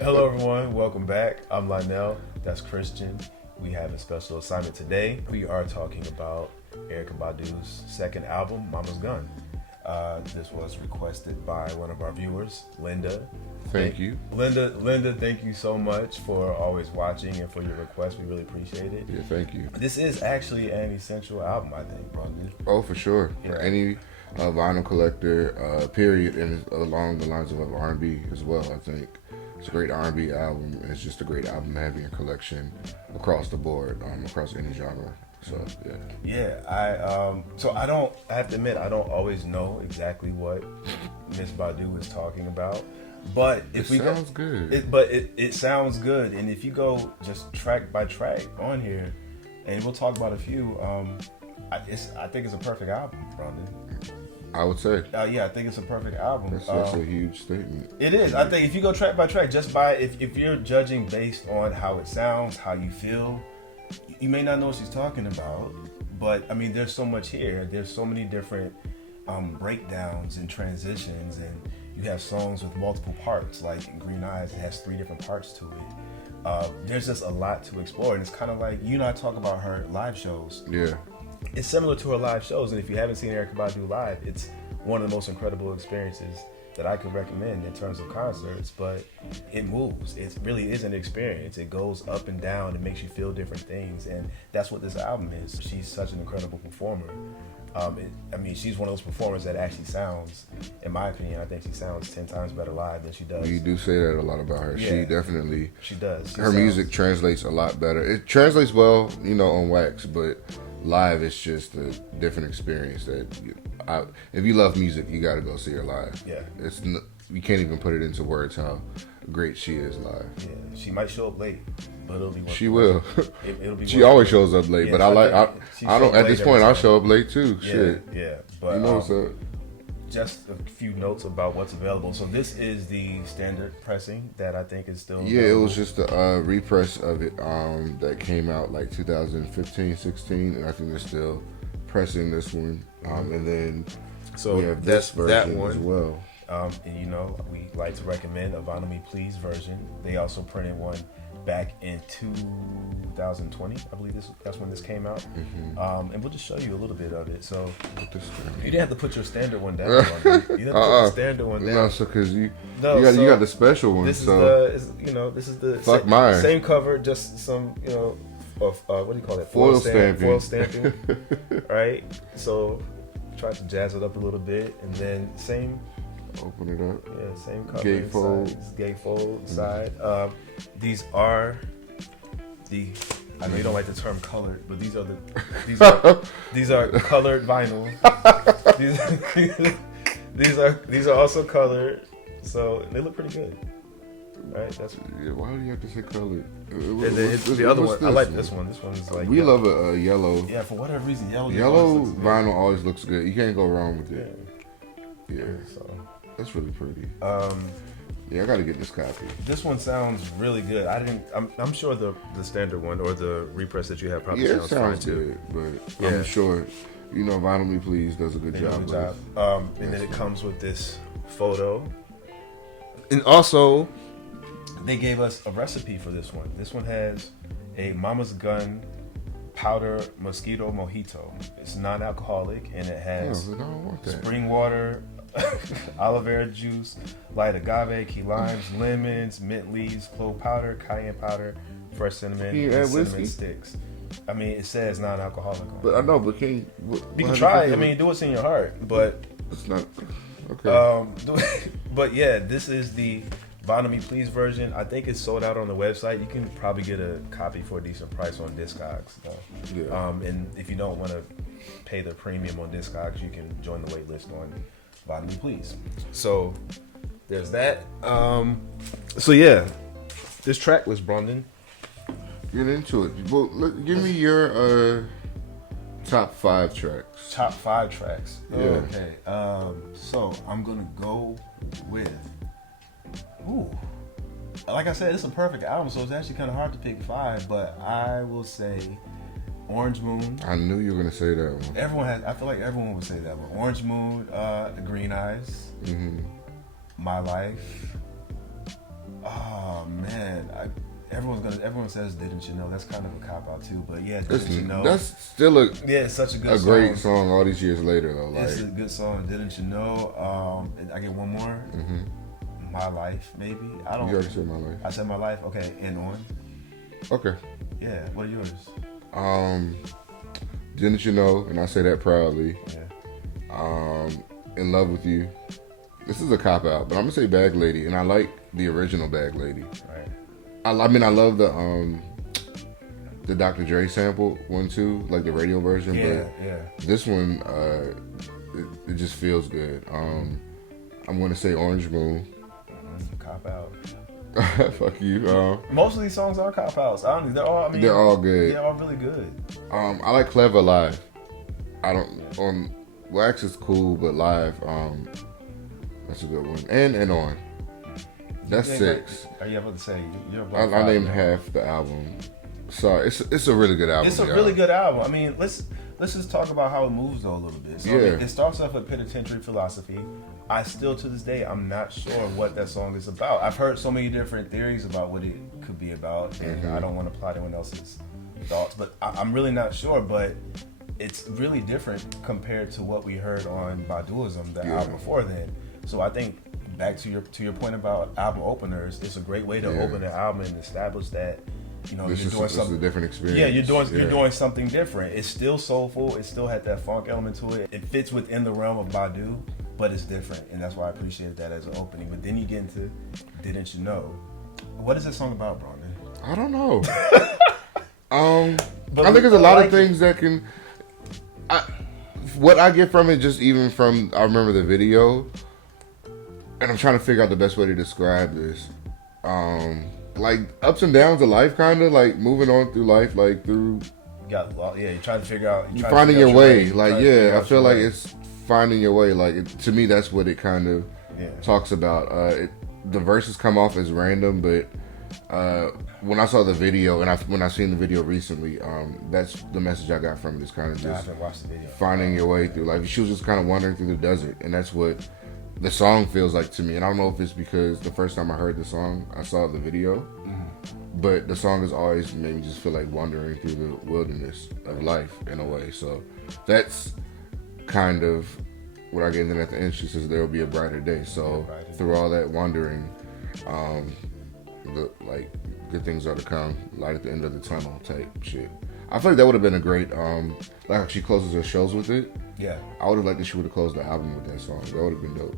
Hello, everyone. Welcome back. I'm Lionel. That's Christian. We have a special assignment today. We are talking about Erykah Badu's second album, Mama's Gun. This was requested by one of our viewers, Linda. Thank you. Linda, thank you so much for always watching and for your request. We really appreciate it. Yeah, thank you. This is actually an essential album, I think, Brandon. Oh, for sure. Yeah. For any vinyl collector, period, and along the lines of R&B as well, I think. It's a great R&B album, and it's just a great album to have in your collection across the board, across any genre. So, yeah. Yeah, I have to admit, I don't always know exactly what Miss Badu is talking about. But if it sounds good. It sounds good, and if you go just track by track on here, and we'll talk about a few, I think it's a perfect album, Brandon. I would say. Yeah, I think it's a perfect album. That's a huge statement. It is. I think if you go track by track, just by if you're judging based on how it sounds, how you feel, you may not know what she's talking about. But I mean, there's so much here. There's so many different breakdowns and transitions, and you have songs with multiple parts. Like in Green Eyes, it has 3 different parts to it. There's just a lot to explore, and it's kind of like you and I talk about her live shows. Yeah. It's similar to her live shows, and if you haven't seen Erykah Badu live, it's one of the most incredible experiences that I could recommend in terms of concerts. But it moves. It really is an experience. It goes up and down. It makes you feel different things, and that's what this album is. She's such an incredible performer. She's one of those performers that actually sounds, in my opinion, I think she sounds 10 times better live than she does. You do say that a lot about her. Yeah, She does. Her music translates a lot better. It translates well, on wax, but live it's just a different experience. If you love music, you got to go see her live. Yeah, you can't even put it into words how great she is live. Yeah, she might show up late, but it'll be. She will. It'll be. She always shows up late, yeah, but I don't. At this point, I show up late too. Yeah, Shit. Yeah, but what's up. Just a few notes about what's available. So this is the standard pressing that I think is still. Yeah, available. It was just a repress of it that came out like 2015, 16, and I think they're still pressing this one. And then we have this version that one as well. And we like to recommend a Vinyl Me Please version. They also printed one back in 2020, I believe that's when this came out. Mm-hmm. And we'll just show you a little bit of it. So you didn't have to put your standard one down. You didn't have to put the standard one down. No, so because you got the special one. This is this is the fuck mine. Same cover, just some of what do you call it? Foil stamping. Right. So try to jazz it up a little bit, and then same. Open it up. Yeah, same cover. Gatefold side. These are the. I know you don't like the term colored, but these are colored vinyl. these are also colored, so they look pretty good. Right? Why do you have to say colored? The other one, I like this one. This one is like we love a yellow. Yeah, for whatever reason, yellow vinyl always looks good. You can't go wrong with it. Yeah. So. That's really pretty. I got to get this copy. This one sounds really good. I'm sure the standard one or the repress that you have probably sounds fine too. But I'm sure, Vinyl Me Please does a good job. And then it comes with this photo, and also they gave us a recipe for this one. This one has a Mama's Gun powder mosquito mojito. It's non-alcoholic, and it has spring water, aloe vera juice, light agave, key limes, lemons, mint leaves, clove powder, cayenne powder, fresh cinnamon, and cinnamon sticks. I mean, it says non-alcoholic. But I know, but can you can try it. I mean, do what's in your heart, but it's not okay. But yeah, this is the Vinyl Me Please version. I think it's sold out on the website. You can probably get a copy for a decent price on Discogs. And if you don't want to pay the premium on Discogs, you can join the wait list on Vinyl Me Please. So there's that. So yeah, this track list, Brandon. Get into it. Well, give me your top 5 tracks. Top 5 tracks. Yeah. Okay. So I'm gonna go with. Ooh. Like I said, it's a perfect album, so it's actually kind of hard to pick 5. But I will say Orange Moon. I knew you were gonna say that one. I feel like everyone would say that one. Orange Moon, Green Eyes, My Life. everyone says "Didn't You Know." That's kind of a cop out too, but yeah, "Didn't You Know." That's still it's such a good song. great song all these years later though. Like, it's a good song. "Didn't You Know." I get one more. My Life, maybe. I don't. You already said My Life. I said My Life. Okay, and On. Okay. Yeah. What are yours? Didn't You Know? And I say that proudly. Yeah. In Love With You. This is a cop out, but I'm gonna say Bag Lady, and I like the original Bag Lady. Right. I mean, I love the Dr. Dre sample one too, like the radio version. But this one, it just feels good. I'm gonna say Orange Moon. Cop out. Fuck you. Most of these songs are cop outs. They're all good. They're all really good. I like Clever live. I don't on wax is cool, but live, that's a good one. And On. That's 6. Are you able to say you're I named half the album. Sorry, it's a really good album. It's a really good album. I mean, let's just talk about how it moves though a little bit. So, I mean, it starts off with Penitentiary Philosophy. I still, to this day, I'm not sure what that song is about. I've heard so many different theories about what it could be about, and I don't want to plot anyone else's thoughts, but I'm really not sure. But it's really different compared to what we heard on Baduism, the album before then. So I think back to your point about album openers, it's a great way to open an album and establish that. You know, this you're doing something. This is a different experience. Yeah, you're doing something different. It's still soulful. It still had that funk element to it. It fits within the realm of Badu, but it's different, and that's why I appreciated that as an opening. But then you get into "Didn't You Know?" What is this song about, bro? Man? I don't know. I think there's a lot of things that can. What I get from it, just even from I remember the video, and I'm trying to figure out the best way to describe this. Like ups and downs of life, kind of like moving on through life, like through. You're trying to figure out. Finding your way, like I feel like it's finding your way. Like to me, that's what it kind of talks about. The verses come off as random, but when I saw the video and when I seen the video recently, that's the message I got from it. It's kind of just finding your way through life. She was just kind of wandering through the desert, and that's what the song feels like to me. And I don't know if it's because the first time I heard the song, I saw the video, but the song has always made me just feel like wandering through the wilderness of life in a way. So that's kind of what I get. And then at the end, she says there will be a brighter day. So through all that wandering, good things are to come, light at the end of the tunnel type shit. I feel like that would have been a great, like she closes her shows with it. Yeah. I would have liked that she would have closed the album with that song. That would have been dope.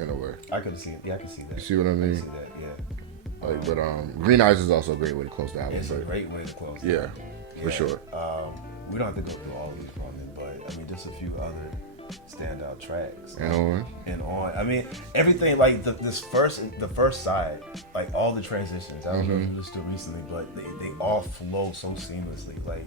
In a way. I could see it. Yeah, I can see that. You see what I mean? I can see that, yeah. Like, but Green Eyes is also a great way to close the album. It's a great way to close it. Yeah, for sure. We don't have to go through all of these on it, but I mean, just a few other standout tracks. And on. I mean, everything like the first side, like all the transitions. I don't know if you listened to it recently, but they all flow so seamlessly. Like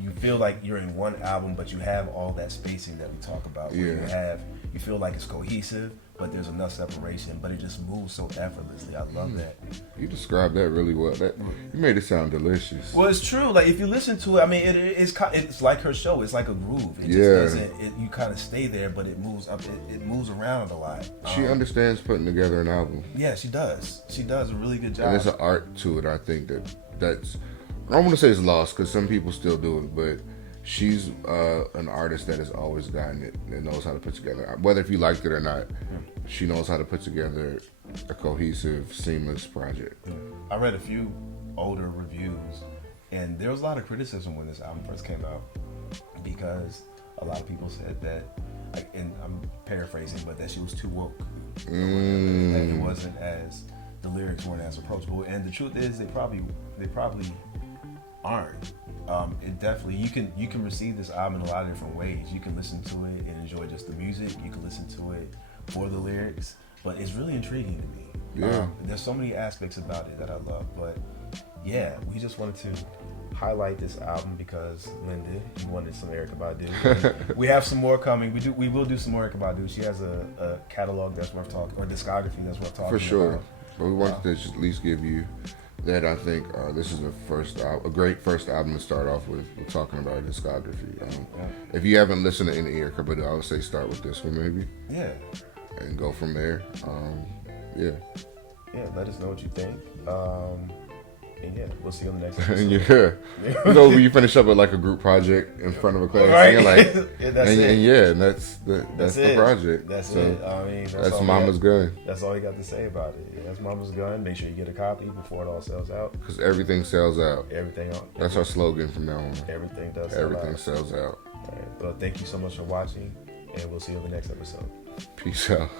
you feel like you're in one album, but you have all that spacing that we talk about. Where you feel like it's cohesive, but there's enough separation, but it just moves so effortlessly. I love that. You described that really well. You made it sound delicious. Well, it's true. Like if you listen to it, I mean, it's like her show. It's like a groove. It just doesn't. You kind of stay there, but it moves up. It moves around a lot. She understands putting together an album. Yeah, she does. She does a really good job. And there's an art to it. I think that's. I don't want to say it's lost because some people still do it, but she's an artist that has always gotten it and knows how to put together. Whether if you liked it or not, she knows how to put together a cohesive, seamless project. I read a few older reviews, and there was a lot of criticism when this album first came out because a lot of people said that, and I'm paraphrasing, but that she was too woke. That it wasn't as the lyrics weren't as approachable. And the truth is, they probably aren't. It definitely you can receive this album in a lot of different ways. You can listen to it and enjoy just the music. You can listen to it for the lyrics, but it's really intriguing to me. Yeah. There's so many aspects about it that I love, but yeah, we just wanted to highlight this album because Linda, you wanted some Erykah Badu. We have some more coming. We will do some more Erykah Badu. She has a catalog that's worth talking, or discography that's worth talking for sure. about. But we wanted to just at least give you that. I think this is a great first album to start off with. We're talking about discography. If you haven't listened to any Erykah Badu, I would say start with this one maybe. Yeah. And go from there. Yeah. Let us know what you think. And yeah, we'll see you on the next episode. And yeah, you know, when you finish up with like a group project in front of a class, Right. and you're like, and that's it. and yeah, and that's the project. That's so it. I mean, that's Mama's gun. That's all you got to say about it. Yeah, that's Mama's gun. Make sure you get a copy before it all sells out. Because everything sells out. Everything. That's our slogan from now on. Everything does. Everything sells out. All right. Well, thank you so much for watching, and we'll see you on the next episode. Peace out.